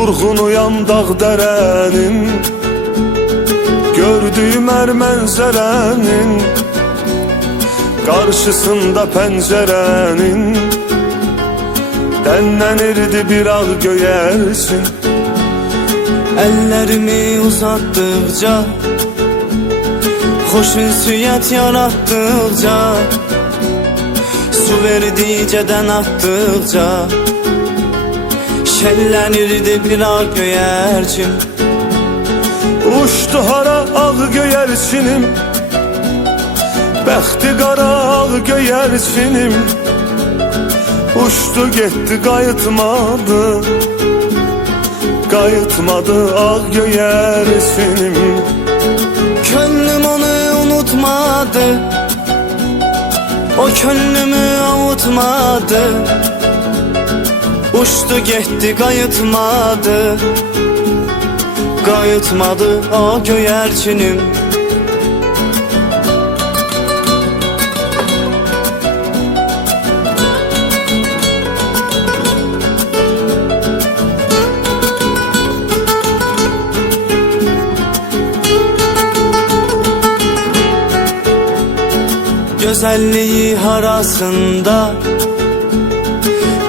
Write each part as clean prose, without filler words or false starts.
Vurğun uyan dağ dərənin, gördüyüm hər mənzərənin, qarşısında pəncərənin, dənlənirdi bir ağ göyərsin. Əllərimi uzatdıqca, xoş ünsiyyət yaratdıqca, su verdikcə dən atdıqca, şəllənirdi bir ağ göyərçin. Uçdu hara ağ göyərçinim, bəxti qara ağ göyərçinim, uçdu getdi qayıtmadı, qayıtmadı ağ göyərçinim. Könlüm onu unutmadı, o könlümü avutmadı, uçtu getdi qayıtmadı, qayıtmadı ağ göyərçinim. Gözəlliyi harasında,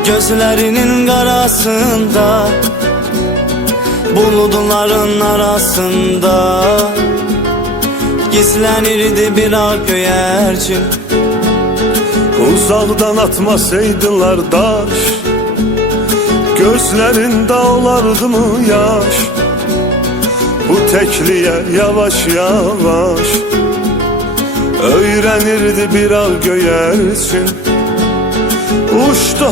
gözlərinin qarasında, buludların arasında gizlənirdi bir ağ göyərçin. Uzaqdan atmasaydılar daş, gözlərində olardı mı yaş? Bu təkliyə yavaş yavaş öyrənirdi bir ağ göyərçin. Uçdu